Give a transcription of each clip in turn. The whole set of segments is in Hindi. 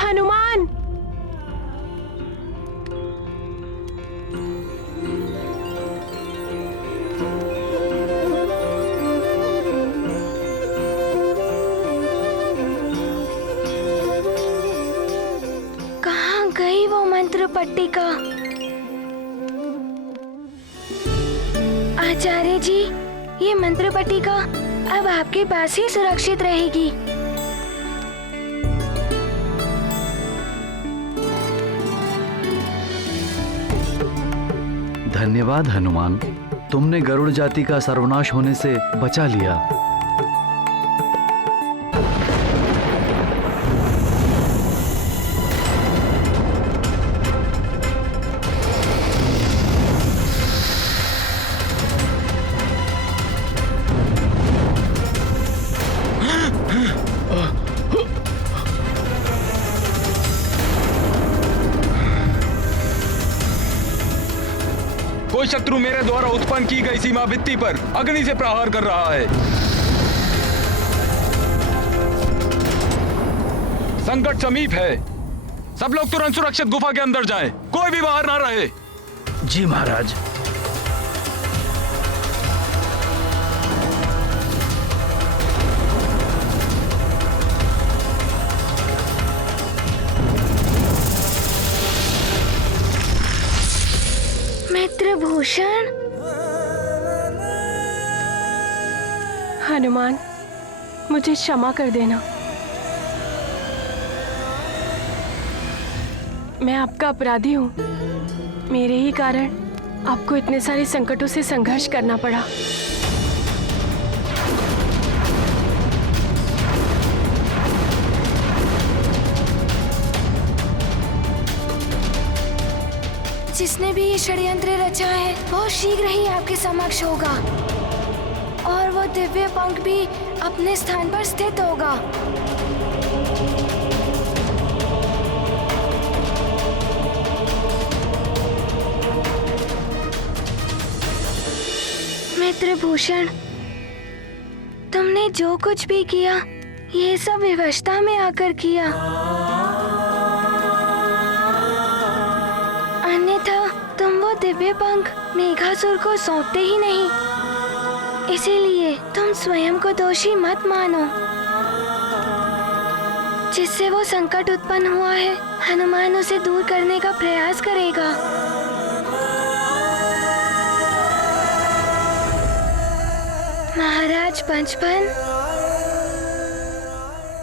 हनुमान! कहाँ गई वो मंत्र पट्टिका? आचार्य जी, ये मंत्र पट्टिका अब आपके पास ही सुरक्षित रहेगी। धन्यवाद हनुमान, तुमने गरुड़ जाति का सर्वनाश होने से बचा लिया। कोई शत्रु मेरे द्वारा उत्पन्न की गई सीमा भित्ति पर अग्नि से प्रहार कर रहा है। संकट समीप है। सब लोग तुरंत सुरक्षित गुफा के अंदर जाएं। कोई भी बाहर ना रहे। जी महाराज। मित्रभूषण, हनुमान, मुझे क्षमा कर देना। मैं आपका अपराधी हूँ। मेरे ही कारण आपको इतने सारे संकटों से संघर्ष करना पड़ा। जिसने भी ये षड्यंत्र रचा है वो शीघ्र ही आपके समक्ष होगा और वो दिव्य पंख भी अपने स्थान पर स्थित होगा। मित्रभूषण, तुमने जो कुछ भी किया ये सब विवशता में आकर किया। अन्यथा तुम वो दिव्य पंख मेघासुर को सौंपते ही नहीं। इसीलिए तुम स्वयं को दोषी मत मानो। जिससे वो संकट उत्पन्न हुआ है, हनुमान उसे दूर करने का प्रयास करेगा। महाराज पंचपन,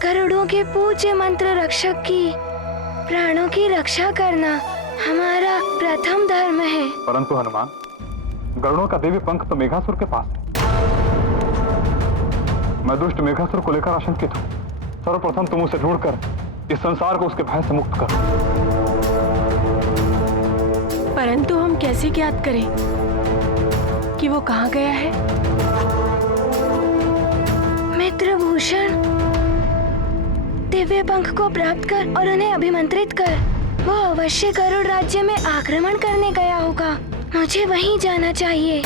करोड़ों के पूज्य मंत्र रक्षक की प्राणों की रक्षा करना हमारा प्रथम धर्म है। परंतु हनुमान, गरुड़ों का देवी पंख तो मेघासुर के पास है। मैं दुष्ट मेघासुर को लेकर आशंकित हूँ। सर्वप्रथम तुम उसे ढूंढकर इस संसार को उसके भय से मुक्त करो। परंतु हम कैसे ज्ञात करें कि वो कहाँ गया है? मित्रभूषण, दिव्य पंख को प्राप्त कर और उन्हें अभिमंत्रित कर। वो अवश्य गरुड़ राज्य में आक्रमण करने गया होगा। मुझे वहीं जाना चाहिए।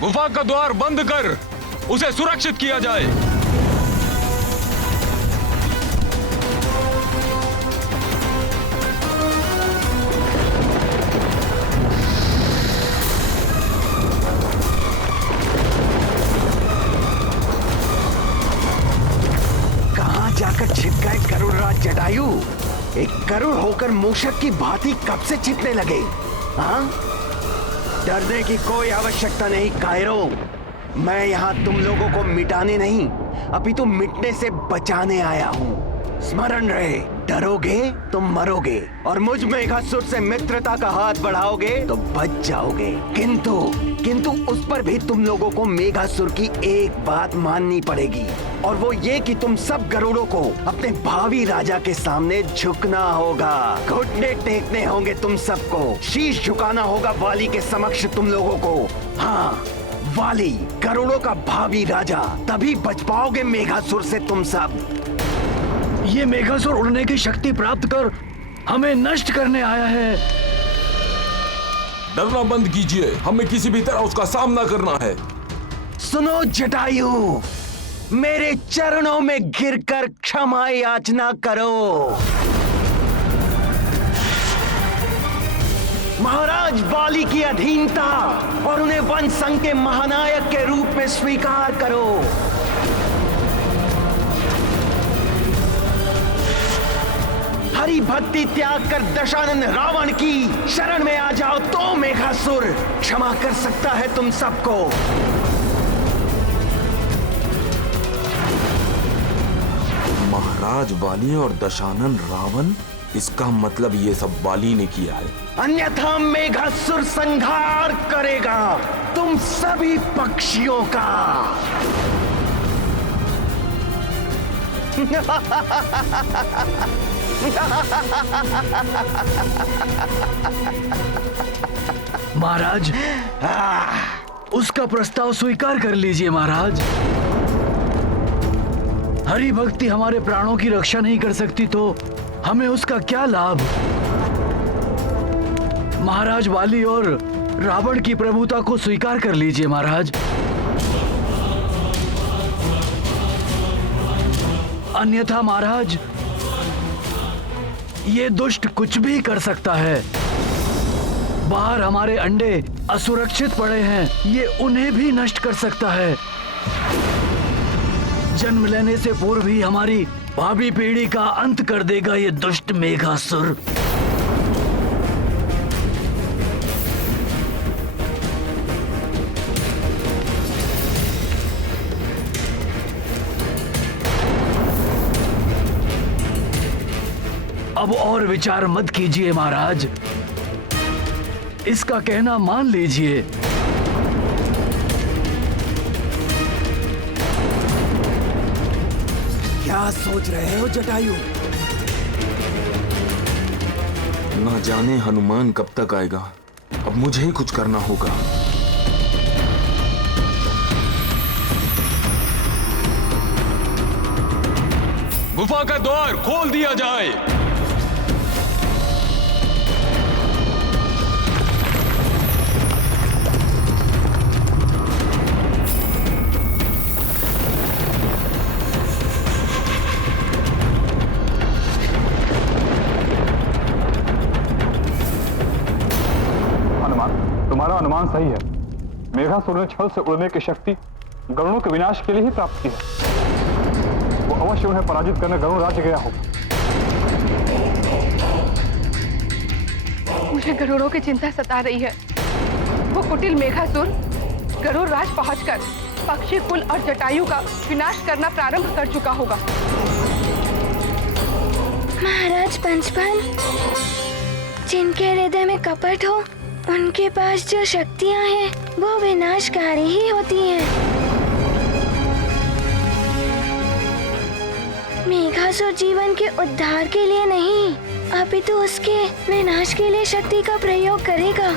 गुफा का द्वार बंद कर उसे सुरक्षित किया जाए। कहां जाकर छिप गए गरुड़राज जटायु? एक गरुड़ होकर मूषक की भांति कब से छिपने लगे? हाँ? डरने की कोई आवश्यकता नहीं कायरों। मैं यहाँ तुम लोगों को मिटाने नहीं, अपितु मिटने से बचाने आया हूँ। स्मरण रहे, डरोगे तो मरोगे और मुझ मेघासुर से मित्रता का हाथ बढ़ाओगे तो बच जाओगे। किंतु उस पर भी तुम लोगों को मेघासुर की एक बात माननी पड़ेगी। और वो ये कि तुम सब गरुड़ों को अपने भावी राजा के सामने झुकना होगा, घुटने टेकने होंगे तुम सबको, शीश झुकाना होगा वाली के समक्ष तुम लोगों को। हाँ, वाली गरुड़ों का भावी राजा, तभी बच पाओगे मेघासुर से तुम सब। ये मेघासुर उड़ने की शक्ति प्राप्त कर हमें नष्ट करने आया है। डरना बंद कीजिए, हमें किसी भी तरह उसका सामना करना है। सुनो जटायु, मेरे चरणों में गिरकर क्षमा याचना करो। महाराज वाली की अधीनता और उन्हें वन संघ के महानायक के रूप में स्वीकार करो। हरि भक्ति त्याग कर दशानन रावण की शरण में आ जाओ तो मेघासुर क्षमा कर सकता है तुम सबको। महाराज वाली और दशानन रावण, इसका मतलब ये सब वाली ने किया है। अन्यथा मेघासुर संहार करेगा तुम सभी पक्षियों का। महाराज, उसका प्रस्ताव स्वीकार कर लीजिए महाराज। हरि भक्ति हमारे प्राणों की रक्षा नहीं कर सकती तो हमें उसका क्या लाभ। महाराज वाली और रावण की प्रभुता को स्वीकार कर लीजिए महाराज। अन्यथा महाराज, ये दुष्ट कुछ भी कर सकता है। बाहर हमारे अंडे असुरक्षित पड़े हैं, ये उन्हें भी नष्ट कर सकता है। जन्म लेने से पूर्व ही हमारी भावी पीढ़ी का अंत कर देगा ये दुष्ट मेघासुर। अब और विचार मत कीजिए महाराज, इसका कहना मान लीजिए। क्या सोच रहे हो जटायु? ना जाने हनुमान कब तक आएगा, अब मुझे ही कुछ करना होगा। गुफा का द्वार खोल दिया जाए। तुम्हारा अनुमान सही है। मेघासुर ने छल से उड़ने की शक्ति गरुड़ों के विनाश के लिए ही प्राप्त की है। वो अवश्य उन्हें पराजित करने गरुड़ राज्य गया होगा। मुझे गरुड़ों की चिंता सता रही है। वो कुटिल मेघासुर गरुड़ राज पहुंचकर पक्षी कुल और जटायु का विनाश करना प्रारंभ कर चुका होगा। महाराज पंचपन, जिनके हृदय में कपट हो, उनके पास जो शक्तियां हैं वो विनाशकारी ही होती हैं। मेघासुर जीवन के उद्धार के लिए नहीं, अपितु उसके विनाश के लिए शक्ति का प्रयोग करेगा।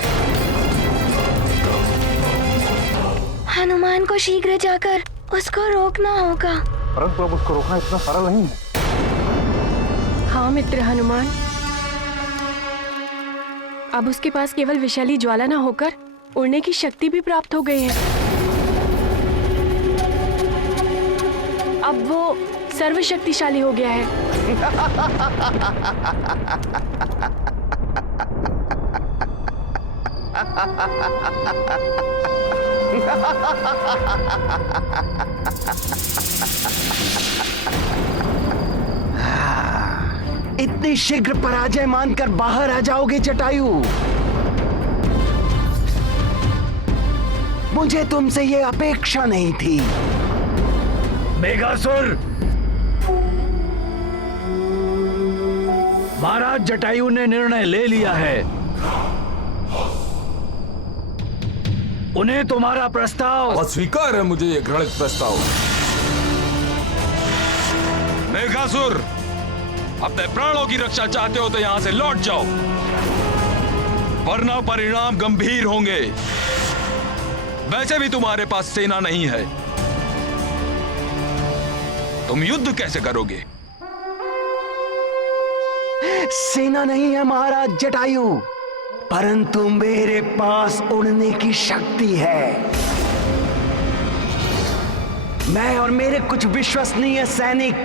हनुमान को शीघ्र जाकर उसको रोकना होगा। परंतु अब उसको रोकना इतना सरल नहीं है। हाँ मित्र हनुमान, अब उसके पास केवल विशाली ज्वाला न होकर उड़ने की शक्ति भी प्राप्त हो गई है। अब वो सर्वशक्तिशाली हो गया है। इतनी शीघ्र पराजय मानकर बाहर आ जाओगे जटायु? मुझे तुमसे ये अपेक्षा नहीं थी। मेघासुर, महाराज जटायु ने निर्णय ले लिया है। उन्हें तुम्हारा प्रस्ताव अस्वीकार है मुझे ये घृणित प्रस्ताव। मेघासुर, अपने प्राणों की रक्षा चाहते हो तो यहां से लौट जाओ, वरना परिणाम गंभीर होंगे। वैसे भी तुम्हारे पास सेना नहीं है, तुम युद्ध कैसे करोगे? सेना नहीं है महाराज जटायु, परंतु मेरे पास उड़ने की शक्ति है। मैं और मेरे कुछ विश्वसनीय सैनिक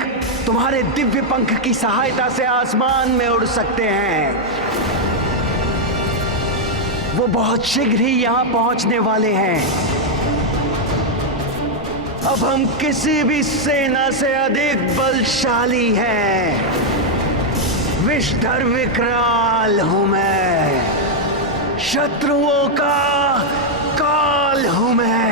तुम्हारे दिव्य पंख की सहायता से आसमान में उड़ सकते हैं। वो बहुत शीघ्र ही यहां पहुंचने वाले हैं। अब हम किसी भी सेना से अधिक बलशाली हैं। विषधर विकराल हूं मैं, शत्रुओं का काल हूं मैं।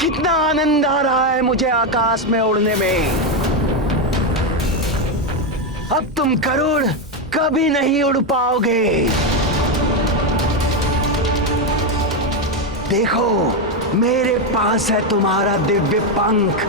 कितना आनंद आ रहा है मुझे आकाश में उड़ने में। अब तुम गरुड़ कभी नहीं उड़ पाओगे। देखो, मेरे पास है तुम्हारा दिव्य पंख।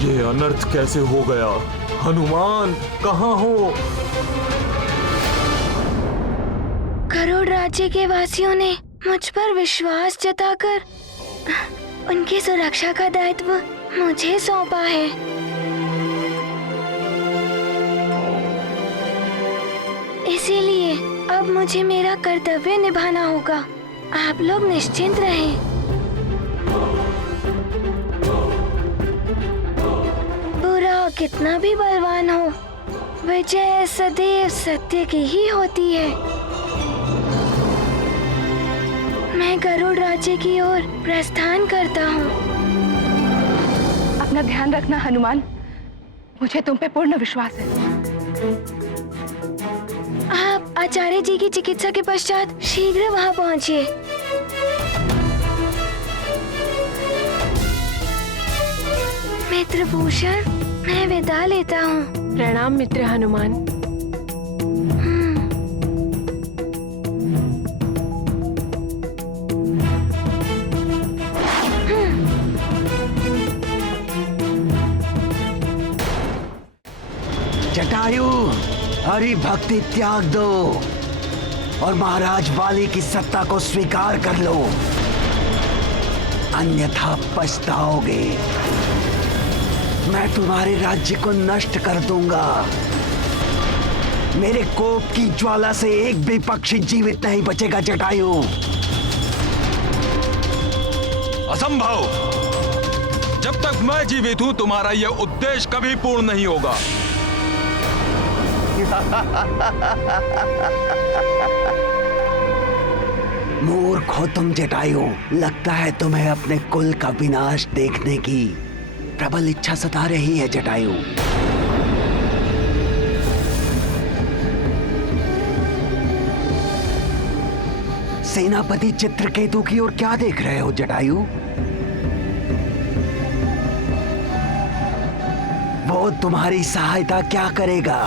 ये अनर्थ कैसे हो गया? हनुमान कहाँ हो? गरुड़ राज्य के वासियों ने मुझ पर विश्वास जताकर उनकी सुरक्षा का दायित्व मुझे सौंपा है। इसीलिए अब मुझे मेरा कर्तव्य निभाना होगा। आप लोग निश्चिंत रहें। बुरा कितना भी बलवान हो, विजय सदैव सत्य की ही होती है। मैं गरुड़ राज्य की ओर प्रस्थान करता हूँ। अपना ध्यान रखना हनुमान, मुझे तुम पे पूर्ण विश्वास है। आप आचार्य जी की चिकित्सा के पश्चात शीघ्र वहाँ पहुँचिए। मित्र भूषण, मैं विदा लेता हूँ। प्रणाम मित्र हनुमान। जटायु, हरि भक्ति त्याग दो और महाराज वाली की सत्ता को स्वीकार कर लो, अन्यथा पछताओगे। मैं तुम्हारे राज्य को नष्ट कर दूंगा। मेरे कोप की ज्वाला से एक भी पक्षी जीवित नहीं बचेगा जटायु। असंभव! जब तक मैं जीवित हूं तुम्हारा यह उद्देश्य कभी पूर्ण नहीं होगा। मूर्ख हो तुम जटायु। लगता है तुम्हें अपने कुल का विनाश देखने की प्रबल इच्छा सता रही है जटायु। सेनापति चित्रकेतु की ओर क्या देख रहे हो जटायु? वो तुम्हारी सहायता क्या करेगा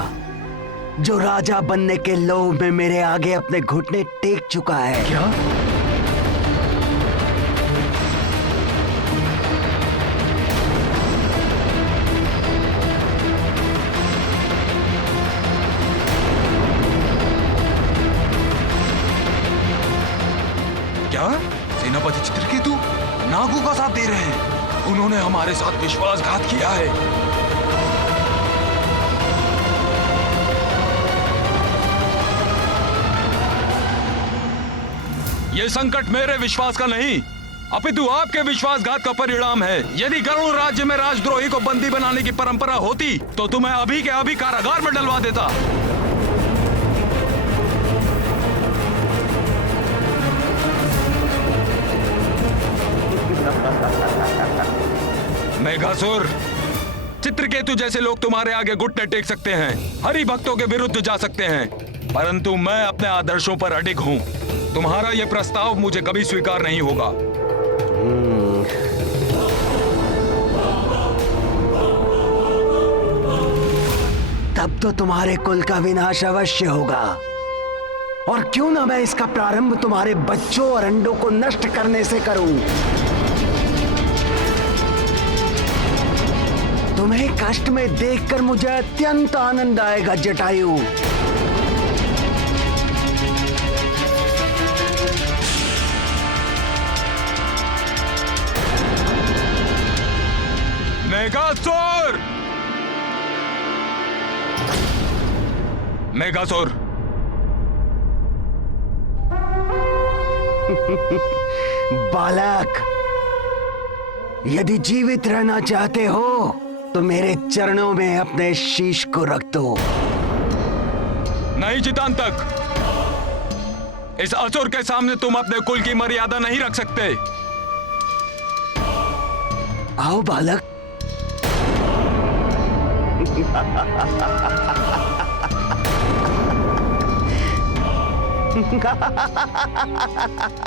जो राजा बनने के लोभ में मेरे आगे अपने घुटने टेक चुका है? क्या? क्या सेनापति चित्रकेतु नागों का साथ दे रहे हैं? उन्होंने हमारे साथ विश्वासघात किया है। ये संकट मेरे विश्वास का नहीं अपितु आपके विश्वासघात का परिणाम है। यदि गरुड़ राज्य में राजद्रोही को बंदी बनाने की परंपरा होती तो तुम्हें अभी के अभी कारागार में डलवा देता। मेघासुर, चित्रकेतु जैसे लोग तुम्हारे आगे घुटने टेक सकते हैं, हरि भक्तों के विरुद्ध जा सकते हैं, परंतु मैं अपने आदर्शों पर अडिग हूं। तुम्हारा यह प्रस्ताव मुझे कभी स्वीकार नहीं होगा। तब तो तुम्हारे कुल का विनाश अवश्य होगा। और क्यों ना मैं इसका प्रारंभ तुम्हारे बच्चों और अंडों को नष्ट करने से करूं। तुम्हें कष्ट में देखकर मुझे अत्यंत आनंद आएगा जटायु। मेघासुर! मेघासुर! बालक, यदि जीवित रहना चाहते हो तो मेरे चरणों में अपने शीश को रख दो। नहीं जितांतक, इस असुर के सामने तुम अपने कुल की मर्यादा नहीं रख सकते। आओ बालक।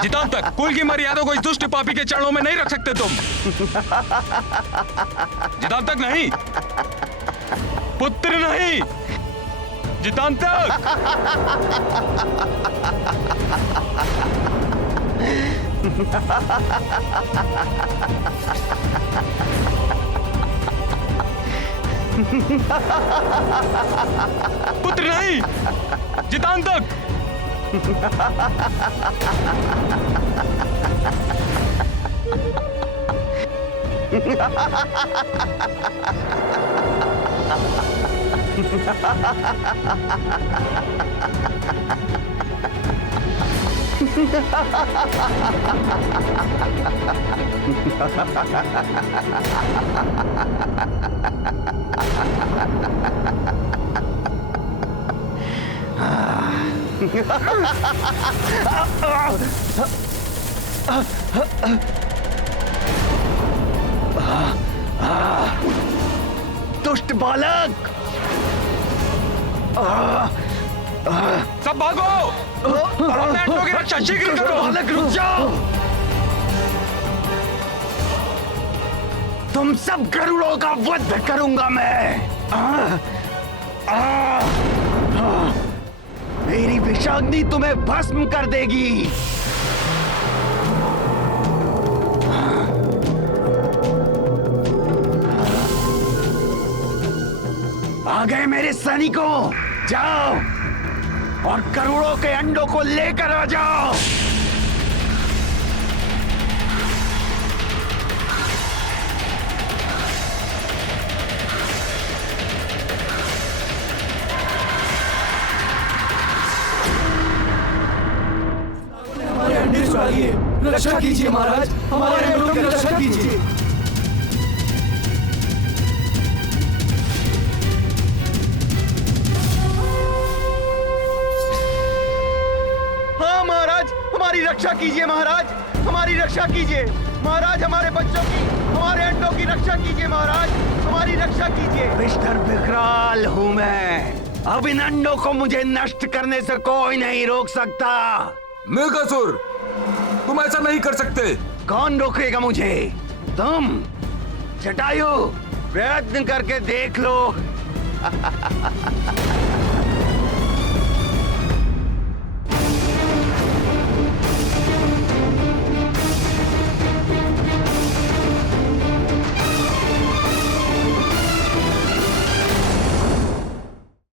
जितांतक, कुल की मर्यादा को इस दुष्ट पापी के चरणों में नहीं रख सकते तुम। जितांतक नहीं, पुत्र नहीं, जितांतक। पुत्र नहीं, जितांतक। दुष्ट बालक! सब भागो! अपने अंडों की रक्षा शीघ्र करो! बालक रुक जाओ! तुम सब गरुड़ों का वध करूंगा मैं। मेरी विषाग्नि तुम्हें भस्म कर देगी। आ गए मेरे सैनिकों, जाओ और करोड़ों के अंडों को लेकर आ जाओ। हमारे अंडे चुराइए, रक्षा कीजिए महाराज, हमारे अंडों की रक्षा कीजिए। रक्षा कीजिए महाराज, हमारी रक्षा कीजिए महाराज, हमारे बच्चों की, हमारे अंडों की रक्षा कीजिए महाराज, हमारी रक्षा कीजिए। मिस्टर विकराल हूँ मैं, अब इन अंडों को मुझे नष्ट करने से कोई नहीं रोक सकता। मेघासुर, तुम ऐसा नहीं कर सकते। कौन रोकेगा मुझे? तुम। जटायु, प्रयत्न करके देख लो।